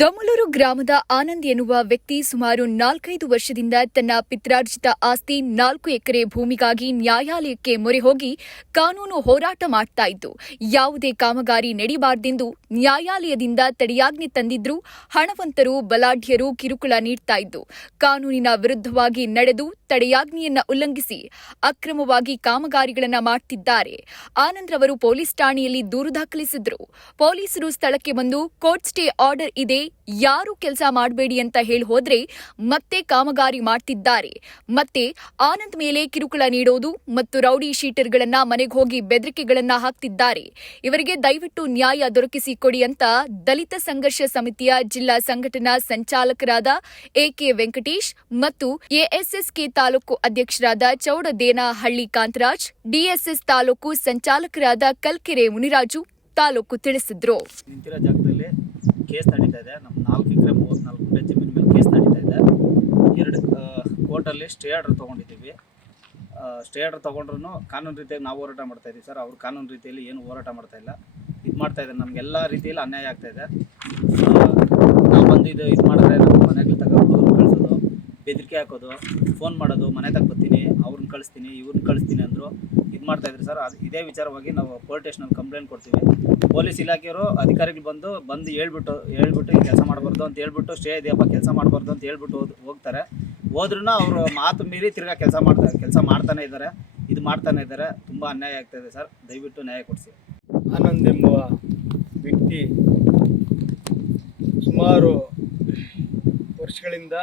ದೊಮ್ಮಲೂರು ಗ್ರಾಮದ ಆನಂದ್ ಎನ್ನುವ ವ್ಯಕ್ತಿ ಸುಮಾರು 4-5 ವರ್ಷದಿಂದ ತನ್ನ ಪಿತ್ರಾರ್ಜಿತ ಆಸ್ತಿ 4 ಎಕರೆ ಭೂಮಿಗಾಗಿ ನ್ಯಾಯಾಲಯಕ್ಕೆ ಮೊರೆ ಹೋಗಿ ಕಾನೂನು ಹೋರಾಟ ಮಾಡ್ತಾ ಇದ್ದು, ಯಾವುದೇ ಕಾಮಗಾರಿ ನಡೆಯಬಾರದೆಂದು ನ್ಯಾಯಾಲಯದಿಂದ ತಡೆಯಾಜ್ಞೆ ತಂದಿದ್ರೂ ಹಣವಂತರು ಬಲಾಢ್ಯರು ಕಿರುಕುಳ ನೀಡ್ತಾ ಇದ್ದು, ಕಾನೂನಿನ ವಿರುದ್ಧವಾಗಿ ನಡೆದು ತಡೆಯಾಜ್ಞೆಯನ್ನ ಉಲ್ಲಂಘಿಸಿ ಅಕ್ರಮವಾಗಿ ಕಾಮಗಾರಿಗಳನ್ನು ಮಾಡ್ತಿದ್ದಾರೆ. ಆನಂದ್ ರವರು ಪೊಲೀಸ್ ಠಾಣೆಯಲ್ಲಿ ದೂರು ದಾಖಲಿಸಿದ್ರು. ಪೊಲೀಸರು ಸ್ಥಳಕ್ಕೆ ಬಂದು ಕೋರ್ಟ್ ಸ್ಟೇ ಆರ್ಡರ್ ಇದೆ, ಯಾರು ಕೆಲಸ ಮಾಡಬೇಡಿ ಅಂತ ಹೇಳಿ ಹೋದ್ರೆ ಮತ್ತೆ ಕಾಮಗಾರಿ ಮಾಡ್ತಿದ್ದಾರೆ. ಮತ್ತೆ ಆನಂದ್ ಮೇಲೆ ಕಿರುಕುಳ ನೀಡೋದು ಮತ್ತು ರೌಡಿ ಶೀಟರ್ಗಳನ್ನ ಮನೆಗೆ ಹೋಗಿ ಬೆದರಿಕೆಗಳನ್ನ ಹಾಕ್ತಿದ್ದಾರೆ. ಇವರಿಗೆ ದಯವಿಟ್ಟು ನ್ಯಾಯ ದೊರಕಿಸಿಕೊಡಿ ಅಂತ ದಲಿತ ಸಂಘರ್ಷ ಸಮಿತಿಯ ಜಿಲ್ಲಾ ಸಂಘಟನಾ ಸಂಚಾಲಕರಾದ ಎಕೆ ವೆಂಕಟೇಶ್ ಮತ್ತು ಎಎಸ್ಎಸ್ಕೆ ತಾಲೂಕು ಅಧ್ಯಕ್ಷರಾದ ಚೌಡದೇನಹಳ್ಳಿ ಕಾಂತರಾಜ್, ಡಿಎಸ್ಎಸ್ ತಾಲೂಕು ಸಂಚಾಲಕರಾದ ಕಲ್ಕೆರೆ ಮುನಿರಾಜು ತಾಲೂಕು ತಿಳಿಸಿದ್ರು. ಕೇಸ್ ನಡೀತಾ ಇದೆ. ನಮ್ಮ 4 ಎಕರೆ 34 ಗುಂಟೆ ಜಮೀನು ಮೇಲೆ ಕೇಸ್ ನಡೀತಾ ಇದೆ. 2 ಕೋರ್ಟಲ್ಲಿ ಸ್ಟೇ ಆರ್ಡರ್ ತೊಗೊಂಡಿದ್ದೀವಿ. ಸ್ಟೇ ಆರ್ಡರ್ ತೊಗೊಂಡ್ರೂ ಕಾನೂನು ರೀತಿಯಾಗಿ ನಾವು ಹೋರಾಟ ಮಾಡ್ತಾಯಿದ್ದೀವಿ ಸರ್. ಅವರು ಕಾನೂನು ರೀತಿಯಲ್ಲಿ ಏನು ಹೋರಾಟ ಮಾಡ್ತಾಯಿಲ್ಲ, ಇದು ಮಾಡ್ತಾಯಿದ್ದಾರೆ. ನಮಗೆಲ್ಲ ರೀತಿಯಲ್ಲಿ ಅನ್ಯಾಯ ಆಗ್ತಾಯಿದೆ. ನಾವು ಬಂದು ಇದು ಮಾಡಿದ್ರೆ ನಮ್ಮ ಮನೆಗೆ ಹುಡುಗರು ಕಳಿಸೋದು, ಬೆದರಿಕೆ ಹಾಕೋದು, ಫೋನ್ ಮಾಡೋದು, ಮನೆ ತಗ ಬರ್ತೀನಿ, ಅವ್ರನ್ನ ಕಳಿಸ್ತೀನಿ, ಇವ್ರನ್ನ ಕಳಿಸ್ತೀನಿ ಅಂದರು ಇದು ಮಾಡ್ತಾಯಿದ್ರು ಸರ್. ಇದೇ ವಿಚಾರವಾಗಿ ನಾವು ಪೊಲೀಸ್ ಸ್ಟೇಷನಲ್ಲಿ ಕಂಪ್ಲೇಂಟ್ ಕೊಡ್ತೀವಿ. ಪೊಲೀಸ್ ಇಲಾಖೆಯವರು ಅಧಿಕಾರಿಗಳು ಬಂದು ಹೇಳ್ಬಿಟ್ಟು ಈ ಕೆಲಸ ಮಾಡಬಾರ್ದು ಅಂತ ಹೇಳ್ಬಿಟ್ಟು, ಸ್ಟೇ ಇದೆಯಪ್ಪ ಕೆಲಸ ಮಾಡಬಾರ್ದು ಅಂತ ಹೇಳ್ಬಿಟ್ಟು ಹೋಗ್ತಾರೆ. ಹೋದ್ರೂ ಅವರು ಮಾತು ಮೀರಿ ತಿರ್ಗಾ ಕೆಲಸ ಮಾಡ್ತಾನೆ ಇದ್ದಾರೆ, ಇದು ಮಾಡ್ತಾನೆ ಇದ್ದಾರೆ. ತುಂಬ ಅನ್ಯಾಯ ಆಗ್ತಾಯಿದೆ ಸರ್. ದಯವಿಟ್ಟು ನ್ಯಾಯ ಕೊಡಿಸಿ. ಆನಂದ್ ಎಂಬುವ ವ್ಯಕ್ತಿ ಸುಮಾರು ವರ್ಷಗಳಿಂದ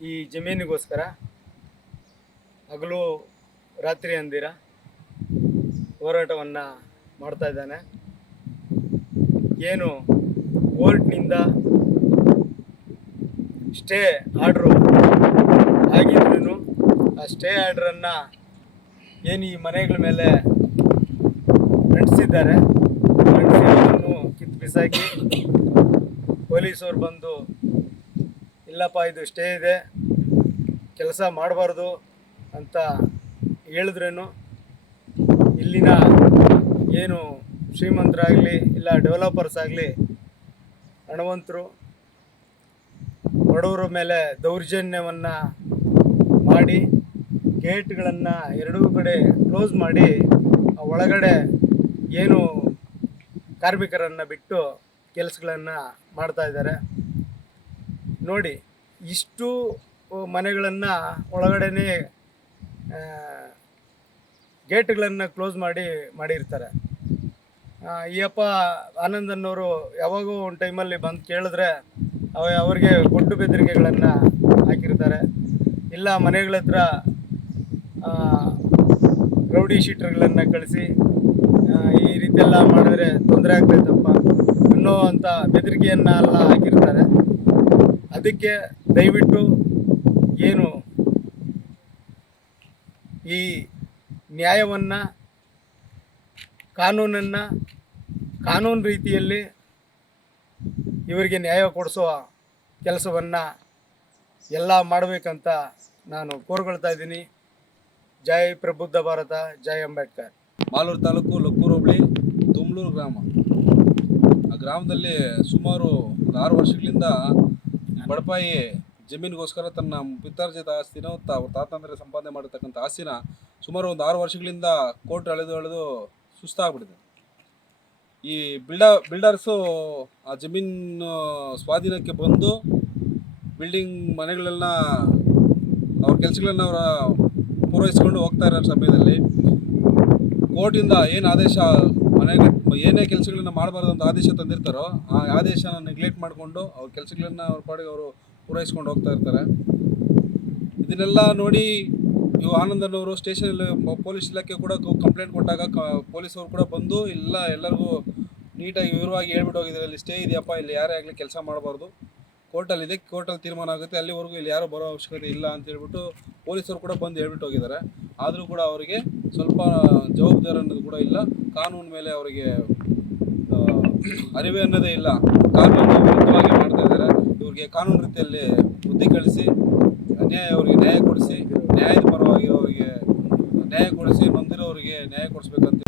ಈ ಜಮೀನಿಗೋಸ್ಕರ ಹಗಲು ರಾತ್ರಿ ಅಂದಿರ ಹೋರಾಟವನ್ನು ಮಾಡ್ತಾ ಇದ್ದಾನೆ. ಏನು ಕೋರ್ಟ್ನಿಂದ ಸ್ಟೇ ಆರ್ಡ್ರು ಆಗಿದ್ರೂ ಆ ಸ್ಟೇ ಆರ್ಡ್ರನ್ನು ಏನು ಈ ಮನೆಗಳ ಮೇಲೆ ನಡೆಸಿದ್ದಾರೆ, ನಡೆಸಿರೋದನ್ನು ಕಿತ್ತು ಬಿಸಾಕಿ ಪೊಲೀಸವ್ರು ಬಂದು ಇಲ್ಲಪ್ಪ ಇದು ಸ್ಟೇ ಇದೆ, ಕೆಲಸ ಮಾಡಬಾರ್ದು ಅಂತ ಹೇಳಿದ್ರೇನು ಇಲ್ಲಿನ ಏನು ಶ್ರೀಮಂತರಾಗಲಿ ಇಲ್ಲ ಡೆವಲಪರ್ಸ್ ಆಗಲಿ ಹಣವಂತರು ಬಡವರ ಮೇಲೆ ದೌರ್ಜನ್ಯವನ್ನು ಮಾಡಿ ಗೇಟ್ಗಳನ್ನು ಎರಡೂ ಕಡೆ ಕ್ಲೋಸ್ ಮಾಡಿ ಒಳಗಡೆ ಏನು ಕಾರ್ಮಿಕರನ್ನು ಬಿಟ್ಟು ಕೆಲಸಗಳನ್ನು ಮಾಡ್ತಾಯಿದ್ದಾರೆ. ನೋಡಿ, ಇಷ್ಟು ಮನೆಗಳನ್ನು ಒಳಗಡೆನೇ ಗೇಟ್ಗಳನ್ನು ಕ್ಲೋಸ್ ಮಾಡಿರ್ತಾರೆ. ಈ ಅಪ್ಪ ಆನಂದನ್ನವರು ಯಾವಾಗೋ ಒಂದು ಟೈಮಲ್ಲಿ ಬಂದು ಕೇಳಿದ್ರೆ ಅವ್ರಿಗೆ ಕೊಟ್ಟು ಬೆದರಿಕೆಗಳನ್ನು ಹಾಕಿರ್ತಾರೆ. ಇಲ್ಲ ಮನೆಗಳ ಹತ್ರ ರೌಡಿ ಶೀಟರ್ಗಳನ್ನು ಕಳಿಸಿ ಈ ರೀತಿಯೆಲ್ಲ ಮಾಡಿದ್ರೆ ತೊಂದರೆ ಆಗ್ತೈತಪ್ಪ ಅನ್ನೋ ಅಂಥ ಬೆದರಿಕೆಯನ್ನು ಎಲ್ಲ ಹಾಕಿರ್ತಾರೆ. ಅದಕ್ಕೆ ದಯವಿಟ್ಟು ಏನು ಈ ನ್ಯಾಯವನ್ನು ಕಾನೂನು ರೀತಿಯಲ್ಲಿ ಇವರಿಗೆ ನ್ಯಾಯ ಕೊಡಿಸುವ ಕೆಲಸವನ್ನು ಎಲ್ಲ ಮಾಡಬೇಕಂತ ನಾನು ಕೋರ್ಕೊಳ್ತಾ ಇದ್ದೀನಿ. ಜೈ ಪ್ರಬುದ್ಧ ಭಾರತ, ಜೈ ಅಂಬೇಡ್ಕರ್. ಮಾಲೂರು ತಾಲೂಕು ಲಕ್ಕೂರು ಹೋಬಳಿ ದೊಮ್ಮಲೂರು ಗ್ರಾಮ. ಆ ಗ್ರಾಮದಲ್ಲಿ ಸುಮಾರು 6 ವರ್ಷಗಳಿಂದ ಬಡಪಾಯಿ ಜಮೀನಿಗೋಸ್ಕರ ತನ್ನ ಪಿತ್ರಾರ್ಜಿತ ಆಸ್ತಿನೋ ಅವ್ರ ತಾತಂದ್ರೆ ಸಂಪಾದನೆ ಮಾಡಿರ್ತಕ್ಕಂಥ ಆಸ್ತಿನ ಸುಮಾರು ಒಂದು 6 ವರ್ಷಗಳಿಂದ ಕೋರ್ಟ್ ಎಳೆದು ಸುಸ್ತಾಗ್ಬಿಟ್ಟಿದೆ. ಈ ಬಿಲ್ಡರ್ಸು ಆ ಜಮೀನು ಸ್ವಾಧೀನಕ್ಕೆ ಬಂದು ಬಿಲ್ಡಿಂಗ್ ಮನೆಗಳನ್ನ ಅವ್ರ ಕೆಲಸಗಳನ್ನ ಅವರ ಪೂರೈಸ್ಕೊಂಡು ಹೋಗ್ತಾ ಇರೋ ಸಮಯದಲ್ಲಿ ಕೋರ್ಟಿಂದ ಏನು ಆದೇಶ ಏನೇ ಕೆಲಸಗಳನ್ನ ಮಾಡಬಾರ್ದು ಅಂತ ಆದೇಶ ತಂದಿರ್ತಾರೋ ಆ ಆದೇಶನ ನೆಗ್ಲೆಕ್ಟ್ ಮಾಡಿಕೊಂಡು ಅವ್ರ ಕೆಲಸಗಳನ್ನ ಅವ್ರ ಪಾಡಿಗೆ ಅವರು ಪೂರೈಸ್ಕೊಂಡು ಹೋಗ್ತಾ ಇರ್ತಾರೆ. ಇದನ್ನೆಲ್ಲ ನೋಡಿ ಆನಂದನವರು ಸ್ಟೇಷನಲ್ಲಿ ಪೊಲೀಸ್ ಇಲಾಖೆ ಕೂಡ ಕಂಪ್ಲೇಂಟ್ ಕೊಟ್ಟಾಗ ಪೊಲೀಸವರು ಕೂಡ ಬಂದು ಎಲ್ಲರಿಗೂ ನೀಟಾಗಿ ವಿವರವಾಗಿ ಹೇಳ್ಬಿಟ್ಟು ಹೋಗಿದ್ದಾರೆ. ಇಲ್ಲಿ ಸ್ಟೇ ಇದೆಯಪ್ಪ, ಇಲ್ಲಿ ಯಾರೇ ಆಗಲಿ ಕೆಲಸ ಮಾಡಬಾರ್ದು, ಕೋರ್ಟಲ್ಲಿ ತೀರ್ಮಾನ ಆಗುತ್ತೆ, ಅಲ್ಲಿವರೆಗೂ ಇಲ್ಲಿ ಯಾರೂ ಬರೋ ಅವಶ್ಯಕತೆ ಇಲ್ಲ ಅಂತ ಹೇಳ್ಬಿಟ್ಟು ಪೊಲೀಸರು ಕೂಡ ಬಂದು ಹೇಳ್ಬಿಟ್ಟು ಹೋಗಿದ್ದಾರೆ. ಆದರೂ ಕೂಡ ಅವರಿಗೆ ಸ್ವಲ್ಪ ಜವಾಬ್ದಾರಿ ಅನ್ನೋದು ಕೂಡ ಇಲ್ಲ. ಕಾನೂನು ಮೇಲೆ ಅವರಿಗೆ ಅರಿವೆ ಅನ್ನೋದೇ ಇಲ್ಲ. ಕಾನೂನು ವಿರುದ್ಧವಾಗಿ ಮಾಡ್ತಾ ಇದ್ದಾರೆ. ಇವ್ರಿಗೆ ಕಾನೂನು ರೀತಿಯಲ್ಲಿ ಬುದ್ಧಿ ಕಳಿಸಿ ಅವ್ರಿಗೆ ನ್ಯಾಯ ಕೊಡಿಸಿ, ನ್ಯಾಯದ ಪರವಾಗಿ ಅವರಿಗೆ ನ್ಯಾಯ ಕೊಡಿಸಿ, ನೊಂದಿರೋರಿಗೆ ನ್ಯಾಯ ಕೊಡಿಸ್ಬೇಕಂತ